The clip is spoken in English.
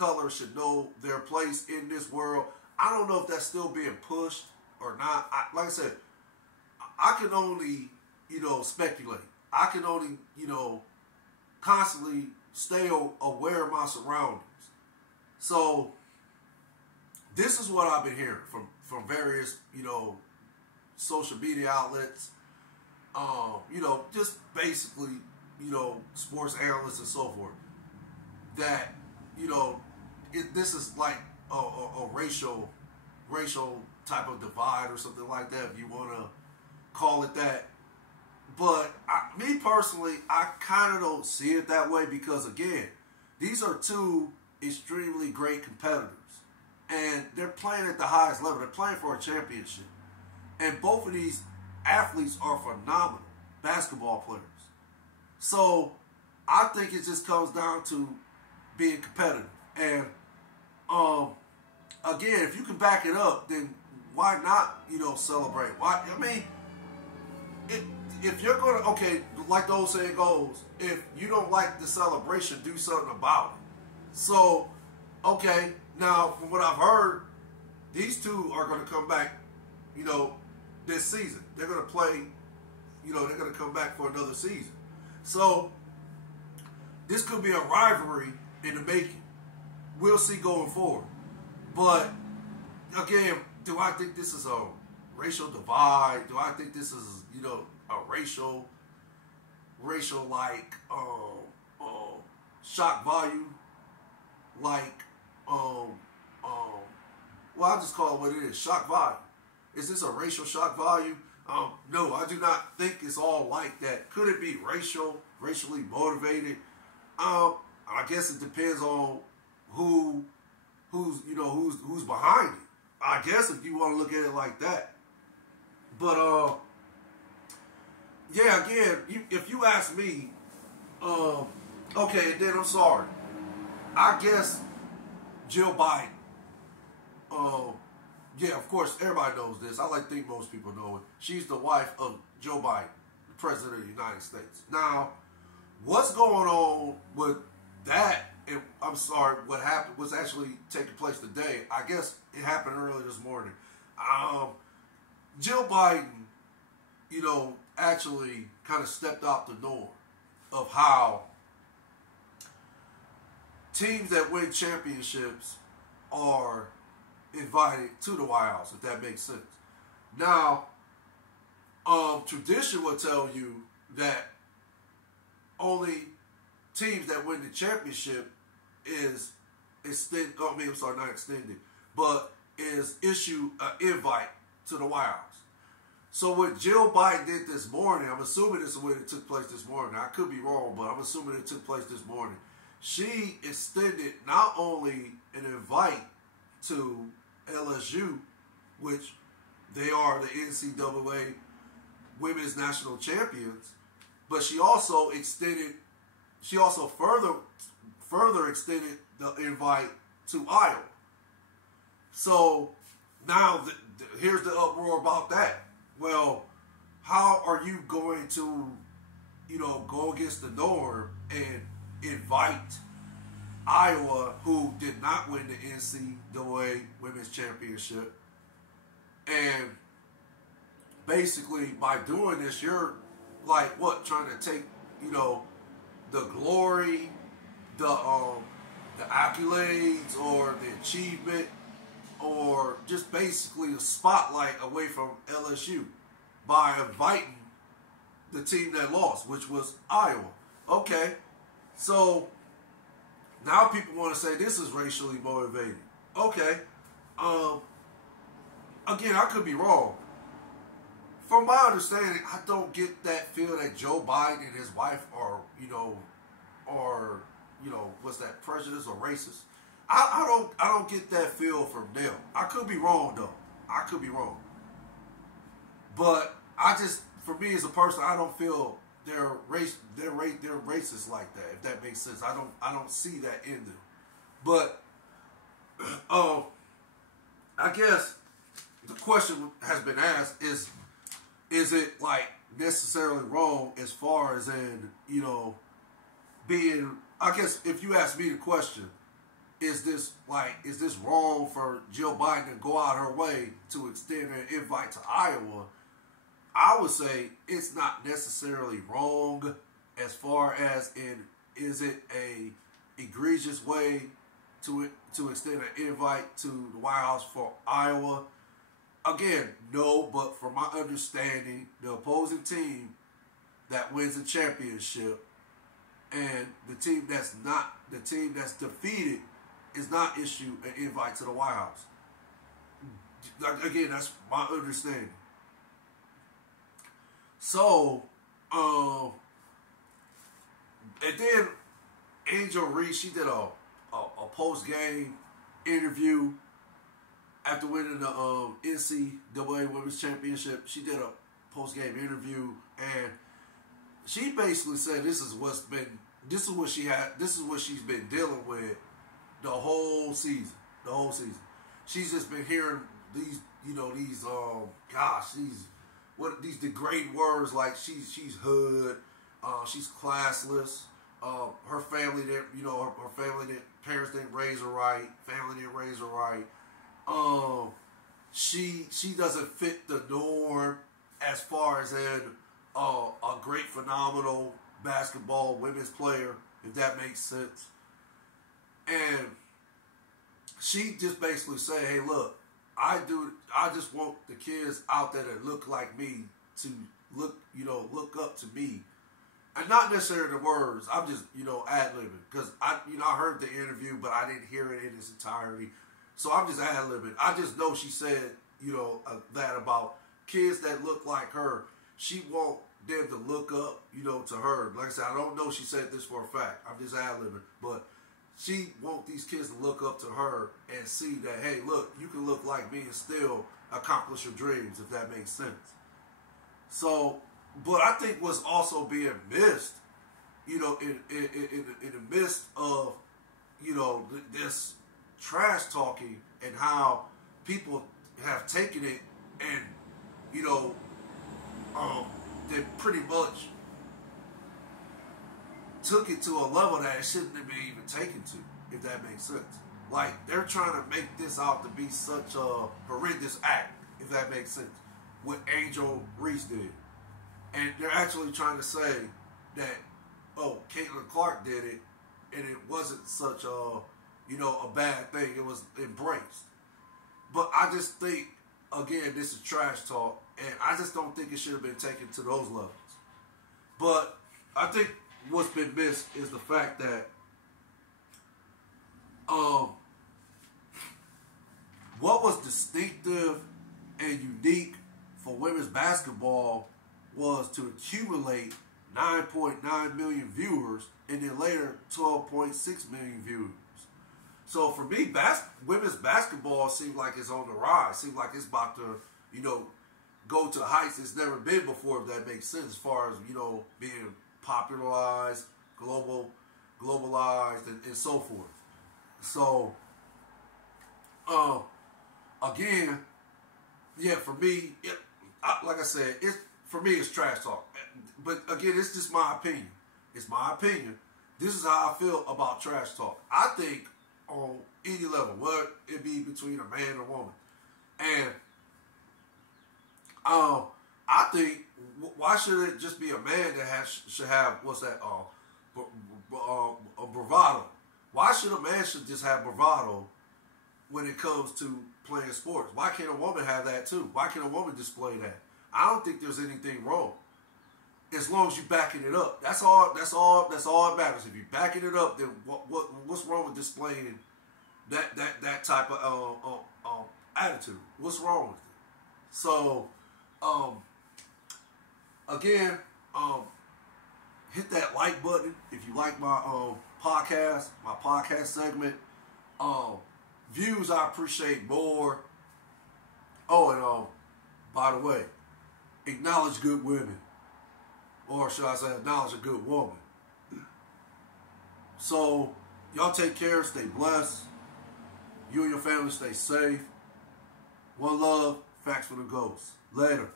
color should know their place in this world. I don't know if that's still being pushed or not. Like I said, I can only, speculate. I can only, constantly stay aware of my surroundings. So this is what I've been hearing from various, social media outlets, just basically, sports analysts and so forth, that, this is like a racial type of divide or something like that, if you want to call it that. But me personally, I kind of don't see it that way because, again, these are two extremely great competitors. And they're playing at the highest level. They're playing for a championship. And both of these athletes are phenomenal basketball players. So I think it just comes down to being competitive. And again, if you can back it up, then why not, celebrate? Why? I mean, if you're going to, okay, like the old saying goes, if you don't like the celebration, do something about it. So, okay, now from what I've heard, these two are going to come back, this season. They're going to play, they're going to come back for another season. So, this could be a rivalry in the making. We'll see going forward. But, again, do I think this is a racial divide? Do I think this is, a racial like shock value? Like, well, I'll just call it what it is, shock value. Is this a racial shock value? No, I do not think it's all like that. Could it be racially motivated? I guess it depends on who's behind it. I guess if you want to look at it like that. But yeah, again, if you ask me, okay, then I'm sorry. I guess Jill Biden. Yeah, of course, everybody knows this. I like to think most people know it. She's the wife of Joe Biden, the President of the United States. Now, what's going on with that? And I'm sorry, what happened was actually taking place today. I guess it happened early this morning. Jill Biden, actually kind of stepped out the norm of how teams that win championships are invited to the White House, if that makes sense. Now, tradition will tell you that only teams that win the championship is not extended, but is issue an invite to the White House. So what Jill Biden did this morning, I'm assuming this is when it took place this morning. I could be wrong, but I'm assuming it took place this morning. She extended not only an invite to LSU, which they are the NCAA Women's National Champions, but she also further extended the invite to Iowa. So now here's the uproar about that. Well, how are you going to, go against the norm and invite Iowa, who did not win the NCAA Women's Championship? And basically, by doing this, you're like, what, trying to take, the glory, the accolades, or the achievement, or just basically the spotlight away from LSU by inviting the team that lost, which was Iowa. Okay, so now people want to say this is racially motivated. Okay, again, I could be wrong. From my understanding, I don't get that feel that Joe Biden and his wife are, what's that, prejudice or racist. I don't get that feel from them. I could be wrong though. I could be wrong. But for me as a person, I don't feel they're racist like that. If that makes sense, I don't see that in them. But I guess the question has been asked is it like necessarily wrong as far as in being? I guess if you ask me the question, is this wrong for Jill Biden to go out her way to extend an invite to Iowa? I would say it's not necessarily wrong as far as is it a egregious way to extend an invite to the White House for Iowa? Again, no, but from my understanding, the opposing team that wins the championship and the team that's defeated is not issued an invite to the White House. Again, that's my understanding. So, and then Angel Reese, she did a post-game interview after winning the NCAA Women's Championship. She did a post-game interview, and she basically said this is what she's been dealing with the whole season. She's just been hearing these degrading words like she's hood, she's classless. Her family parents didn't raise her right. She doesn't fit the norm as far as in a great, phenomenal basketball women's player, if that makes sense. And she just basically said, "Hey, look, I just want the kids out there that look like me to look up to me." And not necessarily the words. I'm just, ad-libbing. Because I heard the interview, but I didn't hear it in its entirety. So I'm just ad-libbing. I just know she said, that about kids that look like her. She want them to look up, to her. Like I said, I don't know she said this for a fact. I'm just ad-libbing. But she want these kids to look up to her and see that, hey, look, you can look like me and still accomplish your dreams, if that makes sense. So, but I think what's also being missed, in the midst of, this trash talking and how people have taken it and, they pretty much took it to a level that it shouldn't have been even taken to, if that makes sense. Like, they're trying to make this out to be such a horrendous act, if that makes sense, what Angel Reese did. And they're actually trying to say that, Caitlin Clark did it, and it wasn't such a bad thing. It was embraced. But I just think, again, this is trash talk, and I just don't think it should have been taken to those levels. But I think what's been missed is the fact that what was distinctive and unique for women's basketball was to accumulate 9.9 million viewers and then later 12.6 million viewers. So for me, women's basketball seems like it's on the rise. Seems like it's about to, go to heights it's never been before, if that makes sense, as far as, being popularized, globalized, and so forth. So, again, yeah, for me, like I said, for me, it's trash talk. But again, it's just my opinion. It's my opinion. This is how I feel about trash talk. I think on any level, whether it be between a man and a woman, and I think why should it just be a man that should have bravado? Why should a man should just have bravado when it comes to playing sports? Why can't a woman have that too? Why can't a woman display that? I don't think there's anything wrong, as long as you're backing it up. That's all that matters. If you're backing it up, then what's wrong with displaying that type of attitude? What's wrong with it? So, again, hit that like button if you like my podcast segment. Views I appreciate more. Oh, and by the way, acknowledge good women. Or should I say acknowledge a good woman. So, y'all take care, stay blessed. You and your family stay safe. One love, facts for the ghosts. Later.